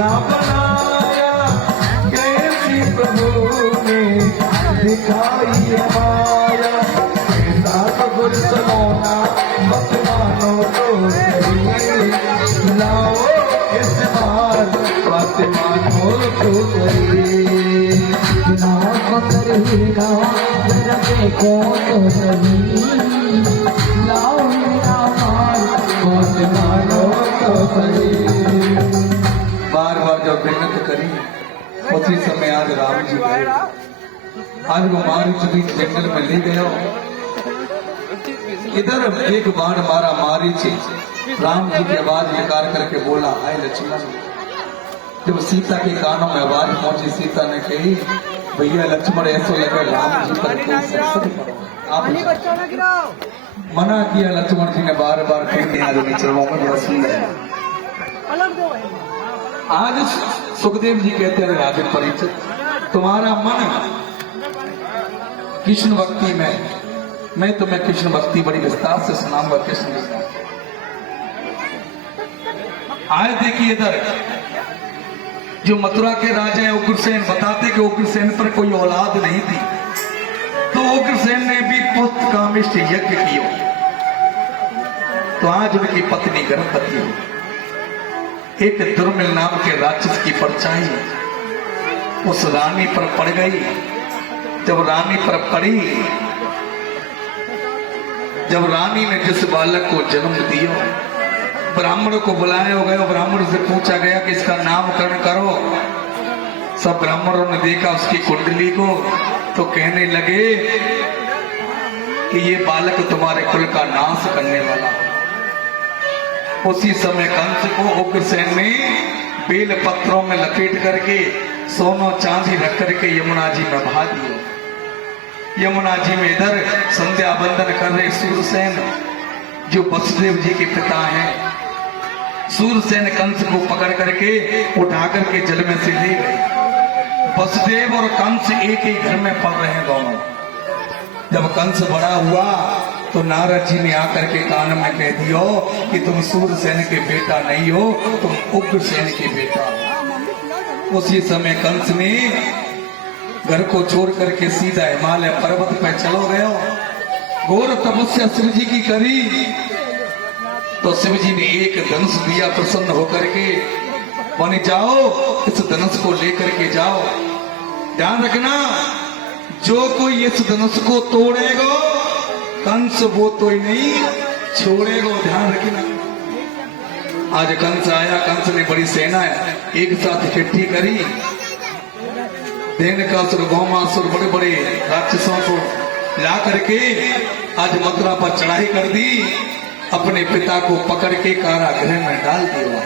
ना बनाया, कैसी प्रभु ने दिखाई माया। ऐसा गुर सलोना मत मानो तो सही, लाओ इस बार बात मानो तो सही। ना पकड़ेगा जरा देखो तो सही, लाओ मेरा माल बात मानो तो सही। बार बार जब विनती करी उसी समय आज राम जी गए। आज वो मारीच बीच जंगल में ले गया। इधर एक बाण मारा मारीच, राम जी की आवाज निकाल करके बोला, हाय लक्ष्मण। जब सीता के कानों में आवाज पहुंची, सीता ने कही, भैया लक्ष्मण ऐसा लगे राम जी पर कोई संकट पड़ा। आप मना किया लक्ष्मण जी ने बार बार, फिर आदमी चरणों में वसील है। आज सुखदेव जी कहते हैं राजन परीक्षित, तुम्हारा मन कृष्ण भक्ति में, मैं तुम्हें कृष्ण भक्ति बड़ी विस्तार से सुनाऊंगा। कृष्ण विस्तार आज देखिए इधर जो मथुरा के राजा है उग्रसेन, बताते कि उग्रसेन पर कोई औलाद नहीं थी, तो उग्रसेन ने भी पुत्र कामिष्ठ यज्ञ किया, तो आज उनकी पत्नी गर्भवती हो। एक दुर्मिल नाम के राक्षस की परछाई उस रानी पर पड़ गई। जब रानी पर पड़ी, जब रानी ने जिस बालक को जन्म दिया, ब्राह्मणों को बुलाया हो गया, ब्राह्मण से पूछा गया कि इसका नामकरण करो। सब ब्राह्मणों ने देखा उसकी कुंडली को, तो कहने लगे कि ये बालक तुम्हारे कुल का नाश करने वाला। उसी समय कंस को उग्रसेन ने बेल पत्रों में लपेट करके सोना चांदी रख करके यमुना जी में बहा दिया। यमुना जी में इधर संध्या बंदन कर रहे सूरसेन, जो वसुदेव जी के पिता हैं, सूरसेन कंस को पकड़ करके उठा करके जल में से ले गए। वसुदेव और कंस एक ही घर में पल रहे हैं दोनों। जब कंस बड़ा हुआ तो नारद जी ने आकर के कान में कह दियो कि तुम सूरसेन के बेटा नहीं हो, तुम उग्रसेन के बेटा हो। उसी समय कंस ने घर को छोड़ करके सीधा हिमालय पर्वत पर चलो गयो। घोर तपस्या शिव जी की करी, तो शिव जी ने एक धनुष दिया, प्रसन्न होकर के बने जाओ, इस धनुष को लेकर के जाओ। ध्यान रखना, जो कोई इस धनुष को तोड़ेगा कंस वो तो ही नहीं छोड़ेगा। ध्यान रखना। आज कंस आया, कंस ने बड़ी सेना एक साथ इकट्ठी करी। देनकासुर, गौमासुर, बड़े बड़े राक्षसों को ला करके आज मथुरा पर चढ़ाई कर दी। अपने पिता को पकड़ के कारागृह में डाल दिया।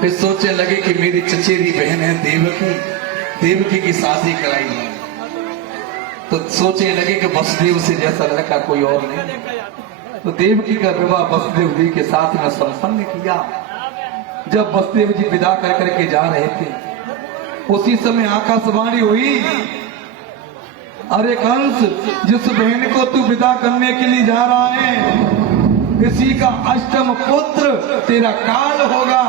फिर सोचने लगे कि मेरी चचेरी बहन है देवकी, देवकी की शादी कराई है। तो सोचने लगे कि वसुदेव से जैसा लड़का कोई और नहीं, तो देवकी का विवाह वसुदेव जी के साथ में संपन्न किया। जब वसुदेव जी विदा कर करके जा रहे थे, उसी समय आकाशवाणी हुई, अरे कंस, जिस बहन को तू विदा करने के लिए जा रहा है, किसी का अष्टम पुत्र तेरा काल होगा।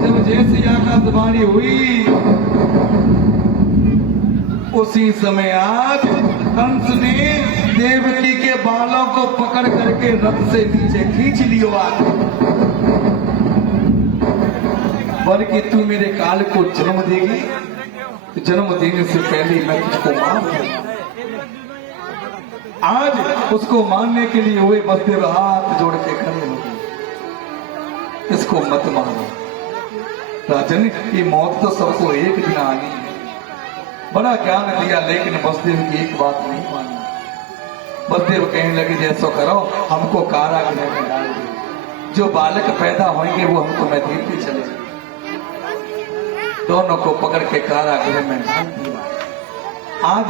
जब जैसी आकाशवाणी हुई, उसी समय आज कंस ने देवकी के बालों को पकड़ करके रथ से नीचे खींच लिया। बल्कि तू मेरे काल को जन्म देगी, तो जन्म देने से पहले मैं तुझको मार दूंगा। आज उसको मारने के लिए हुए वसुदेव हाथ जोड़ के खड़े हो गए, इसको मत मारो राजन, ये मौत तो सबको एक दिन आनी है। बड़ा ज्ञान दिया, लेकिन वसुदेव की एक बात नहीं मानी। वसुदेव कहने लगे, जैसो करो, हमको कारागृह में डाल दो, जो बालक पैदा होंगे वो हमको मैं देते चले। दोनों को पकड़ के कारागृह में डाल दिया। आज